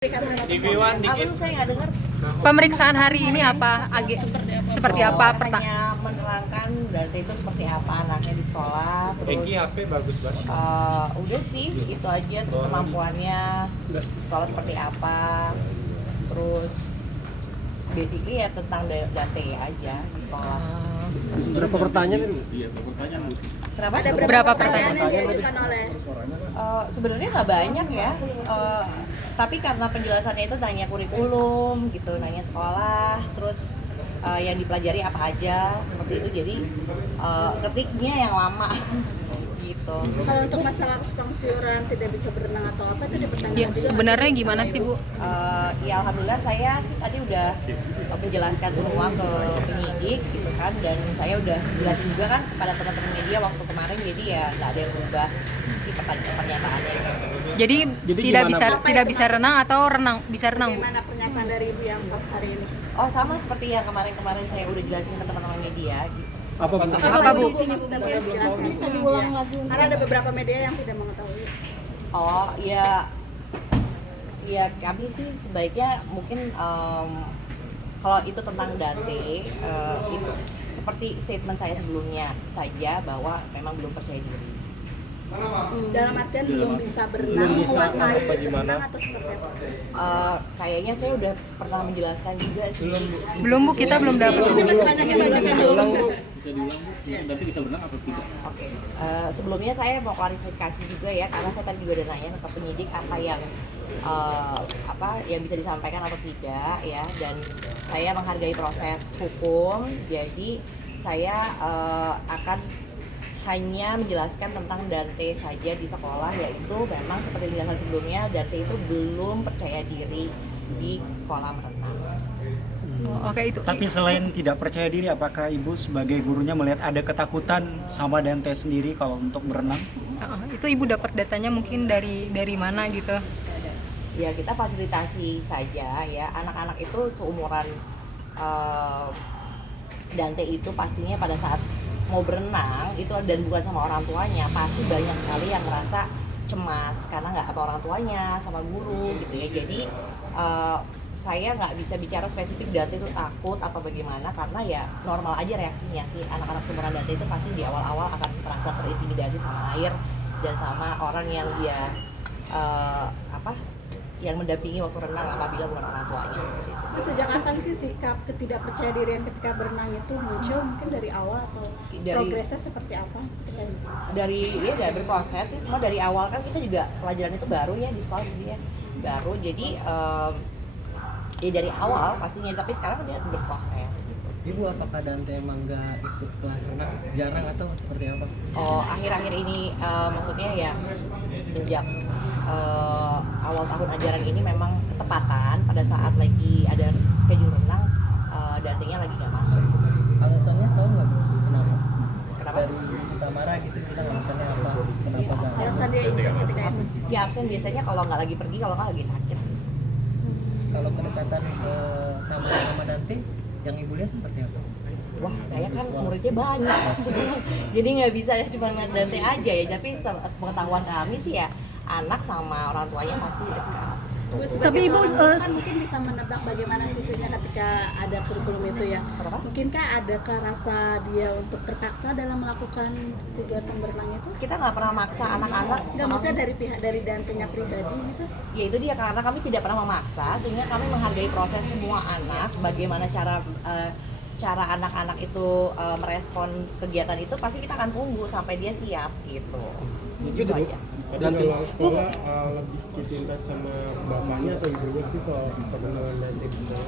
Saya nggak dengar. Pemeriksaan hari ini apa? Seperti apa? Hanya menerangkan Dante itu seperti apa anaknya di sekolah. Terus HP bagus banget. udah sih itu aja. Terus kemampuannya di sekolah seperti apa. Terus basically ya tentang Dante aja di sekolah. Berapa pertanyaan itu? Iya, pertanyaan Bu. Kenapa? Ada berapa pertanyaan? yang diajukan oleh Sebenarnya nggak banyak ya, tapi karena penjelasannya itu nanya kurikulum gitu, nanya sekolah, terus yang dipelajari apa aja seperti itu, jadi ketiknya yang lama gitu. kalau untuk masalah ekspansiuran tidak bisa berenang atau apa itu dipertanyakan Ya, juga sebenarnya gimana sih Bu? Ya alhamdulillah saya sih tadi udah menjelaskan semua ke penyidik gitu kan, dan saya udah jelasin juga kan kepada teman-teman media waktu kemarin, jadi ya nggak ada yang berubah sih pernyataannya. Jadi Jadi tidak bisa renang atau bisa renang Bu? Bagaimana pernyataan dari Ibu yang pas hari ini? Oh sama seperti yang kemarin saya udah jelasin ke teman-teman media gitu. Apa Bu? Apa Bu? Di sini sudah dijelaskan. Bisa diulang lagi. Karena ada beberapa media yang tidak mengetahui. Oh ya kami sih sebaiknya mungkin kalau itu tentang Dante itu seperti statement saya sebelumnya saja bahwa memang belum percaya diri. Dalam artian belum bisa berenang, Belum bisa, menguasai apa gimana? berenang atau seperti apa? Kayaknya saya udah pernah menjelaskan juga sih. Belum Bu, kita belum dapat. Ini masih banyak yang belum tahu. Bisa diulang Bu? Nanti bisa berenang apa tidak? Oke. Sebelumnya saya mau klarifikasi juga ya, karena saya tadi juga udah nanya ke penyidik apa yang bisa disampaikan atau tidak ya, dan saya menghargai proses hukum, jadi saya akan hanya menjelaskan tentang Dante saja di sekolah, yaitu memang seperti dijelaskan sebelumnya, Dante itu belum percaya diri di kolam renang. Oke, itu. Tapi selain tidak percaya diri, apakah Ibu sebagai gurunya melihat ada ketakutan sama Dante sendiri kalau untuk berenang? Itu Ibu dapat datanya mungkin dari mana gitu? Ya kita fasilitasi saja ya, anak-anak itu seumuran Dante itu pastinya pada saat mau berenang itu, dan bukan sama orang tuanya, pasti banyak sekali yang merasa cemas karena nggak apa orang tuanya sama guru gitu ya. Jadi saya nggak bisa bicara spesifik Dante itu takut apa bagaimana, karena ya normal aja reaksinya sih. Anak-anak seumuran Dante itu pasti di awal-awal akan merasa terintimidasi sama air dan sama orang yang dia yang mendampingi waktu renang apabila bukan orang tuanya seperti itu. Terus sejak kapan sih sikap ketidakpercayadirian ketika berenang itu muncul? Mungkin dari awal atau progresnya seperti apa? Dari berproses sih, semua dari awal kan kita juga pelajaran itu baru ya di sekolah, jadi ya baru, jadi ya dari awal pastinya, tapi sekarang dia berproses gitu. Ibu, apakah Dante emang nggak ikut kelas renang? Jarang atau seperti apa? Oh, akhir-akhir ini maksudnya ya semenjak awal tahun ajaran ini memang ketepatan pada saat lagi ada schedule renang, Dante-nya lagi nggak masuk. Alasannya tahu nggak Bu? Kenapa? Kenapa? Dari Tamara gitu bilang alasannya apa? Kenapa nggak? Alasan dia izin ketika itu. Ya absen biasanya kalau nggak lagi pergi, kalau nggak lagi sakit. Kalau kedekatan Tamara sama Dante yang Ibu lihat seperti apa? Wah, saya kan muridnya banyak, jadi nggak bisa ya cuma ngeliat Dante aja ya. Tapi sepengetahuan kami sih ya, anak sama orang tuanya masih dekat. Bu, sebagai seorang guru kan mungkin bisa menebak bagaimana siswinya ketika ada kurikulum itu ya. Kenapa? Mungkinkah adakah rasa dia untuk terpaksa dalam melakukan kegiatan berenang itu? Kita nggak pernah maksa anak-anak. Nggak, maksudnya dari pihak dari Dante-nya pribadi gitu? Ya itu dia, karena kami tidak pernah memaksa, sehingga kami menghargai proses semua anak. Bagaimana cara anak-anak itu merespon kegiatan itu, pasti kita akan tunggu sampai dia siap gitu. Gitu aja. Tapi kalau sekolah lebih keep in touch sama bapaknya atau ibunya sih soal perkembangan Dante di sekolah?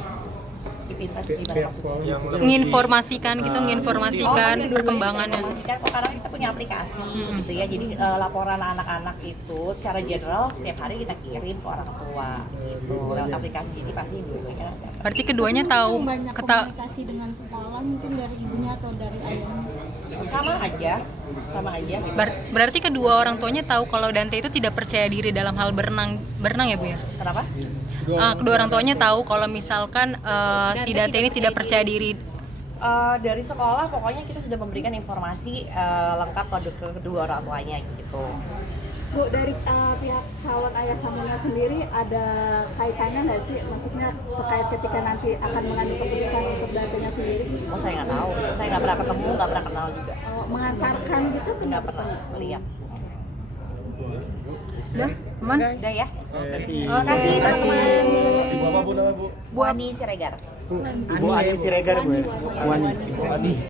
Keep in touch gimana Pihak maksudnya? sekolah maksudnya? Nginformasikan gitu, nginformasikan Pasti perkembangannya. Informasikan kok, karena kita punya aplikasi gitu ya. Jadi laporan anak-anak itu secara general setiap hari kita kirim ke orang tua gitu lewat aplikasi. Jadi pasti dua-duanya ada. Berarti keduanya tahu banyak komunikasi dengan sekolah mungkin dari ibunya atau dari ayahnya. Sama aja gitu. Berarti kedua orang tuanya tahu kalau Dante itu tidak percaya diri dalam hal berenang ya Bu ya? Kenapa? Kedua orang tuanya tahu kalau misalkan si Dante ini tidak percaya diri. Dari sekolah pokoknya kita sudah memberikan informasi lengkap ke kedua orang tuanya gitu. Bu, dari pihak calon ayah Samuel sendiri ada kaitannya nggak sih? Maksudnya terkait ketika nanti akan mengambil keputusan untuk Dante-nya sendiri? Oh saya nggak tahu, saya nggak pernah ketemu, nggak pernah kenal juga, Mengantarkan gitu? nggak pernah melihat. Udah, aman? Udah ya. Terima kasih. Ibu apa Bu nama Bu? Bu Ani Siregar. Bu Ani Siregar Bu ya? Bu Ani.